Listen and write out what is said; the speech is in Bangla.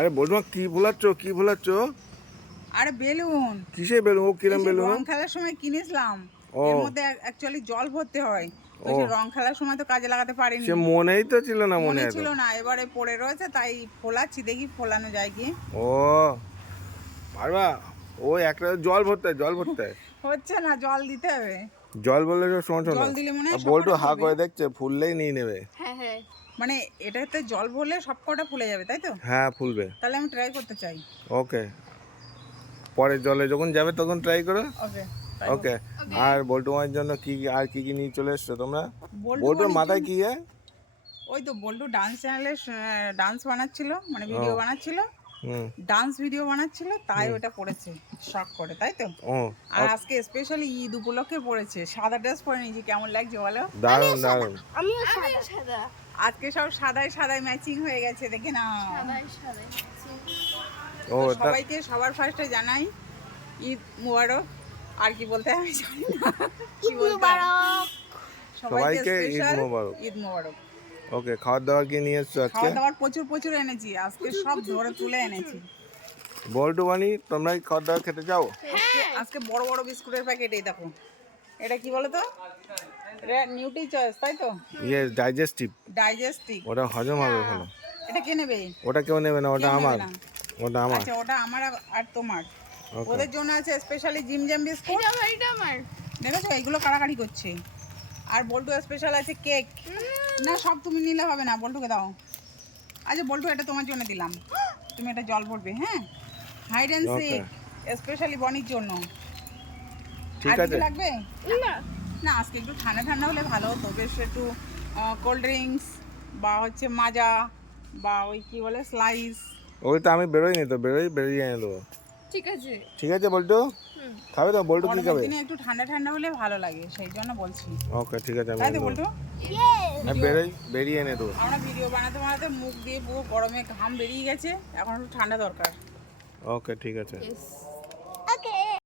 আরে বলুন কি ভুলাচ্ছ? আরে বেলুন। কিসে বেলুন? ও কিরম বেলুন? রং খেলার সময় কিনেছিলাম। ও এর মধ্যে অ্যাকচুয়ালি জল ভরতে হয়, তো ও সে রং খেলার সময় তো কাজে লাগাতে পারিনি। সে মনেই তো ছিল না, মনে মনে আছে। ছিল না, এবারে পড়ে রয়েছে তাই ফোলাচ্ছি, দেখি ফোলানো যায় কি। ও পারবা? ও একটা জল ভরতে হয়। হচ্ছে না, জল দিতে হবে। জল বললে তো শোনো, জল দিলে মনে হয় বল্টু সবকটা হা ফুলবে। করে দেখছে, ফুললেই নিয়ে নেবে। হ্যাঁ হ্যাঁ মানে এটাতে জল ভরলে সবকটা ফুলে যাবে, তাই তো? হ্যাঁ ফুলবে। তাহলে আমি ট্রাই করতে চাই। ওকে, পরে জলে যখন যাবে তখন ট্রাই করো। ওকে। ওকে। আর বল্টু মায়ের জন্য কি নিয়ে চলে এসছো তোমরা? বল্টু বল্টুর মানির মাথায় জন্য- কি ওই তো বল্টু ডান্স চ্যানেলে ডান্স বানাচ্ছিল, মানে ও। ভিডিও বানাচ্ছিল, হুম। ডান্স ভিডিও বানাচ্ছিল, তাই ওটা পড়েছে শখ করে, তাই তো? ও আর আজকে স্পেশালি ঈদ উপলক্ষে পড়েছে, সাদা ড্রেস পরে নিয়েছি, কেমন লাগছে বলো? দারুণ। আমিও সাদা আজকে সব সাদায় ম্যাচিং হয়ে গেছে, দেখে নাও। সাদা ও তো তা সবাইকে সবার ফার্স্টে জানাই ঈদ মুবারক। আর কি বলতে হয় আমি জানি না, কি বলতে হয়। সবাইকে ঈদ স্পেশাল মোবারক। ঈদ মুবারক। ওকে, খাওয়ার দাওয়ার কি নিয়ে এসছো আজকে? খাওয়া দাওয়ার প্রচুর এনেছি আজকে, সব ধরে তুলে এনেছি। বল্টু বানি, তোমরা কি খাওয়ার দাওয়ার খেতে চাও? আজকে বড় বড় বিস্কুটের প্যাকেট, এই দেখো। এটা কি বলো তো? এটা নিউট্রি চয়েস, তাই তো? ইয়ে ডাইজেস্টিভ। ডাইজেস্টিক। ওটা হজম হবে ভালো। এটা কে নেবে? ওটা কেউ নেবে না, ওটা কেউ নেবে আমার। না। ওটা আমার। আচ্ছা, ওটা আমার আর তোমার। ওকে। ওদের জন্য আছে স্পেশালি জিমজাম বিস্কুট। এটা আমার দেখেছো, এগুলো কাড়াকাড়ি করছে। আর বল্টু স্পেশাল আছে কেক। না, সব তুমি নিলে হবে না, বল্টুকে দাও। আচ্ছা বল্টু, এটা তোমার জন্য দিলাম, তুমি এটা জল ভরবে, হ্যাঁ? Hide and Okay. Seek, specially বনির জন্য। ঠিক আর আছে। কিছু লাগবে? না না, আজকে একটু ঠান্ডা হলে ভালো হতো, বেশ একটু কোল্ড ড্রিঙ্কস বা হচ্ছে মাজা বা ওই কি বলে স্লাইস। ওই তো আমি বেরোইনি তো, বেরিয়ে এনে দেবো। ঠিক আছে বল্টু, খাবে তো? বল্টু কি গরমের খাবে? দিনে একটু ঠান্ডা হলে ভালো লাগে, সেই জন্য বলছি, ওকে ঠিক আছে, আমি তাই এনে তো দেবো। বল্টু? আমি বেরিয়ে এনে দেবো। আমরা ভিডিও বানাতে মুখ দিয়ে পুরো গরমে ঘাম বেরিয়ে গেছে, এখন একটু ঠান্ডা দরকার। ওকে ঠিক আছে। ইয়েস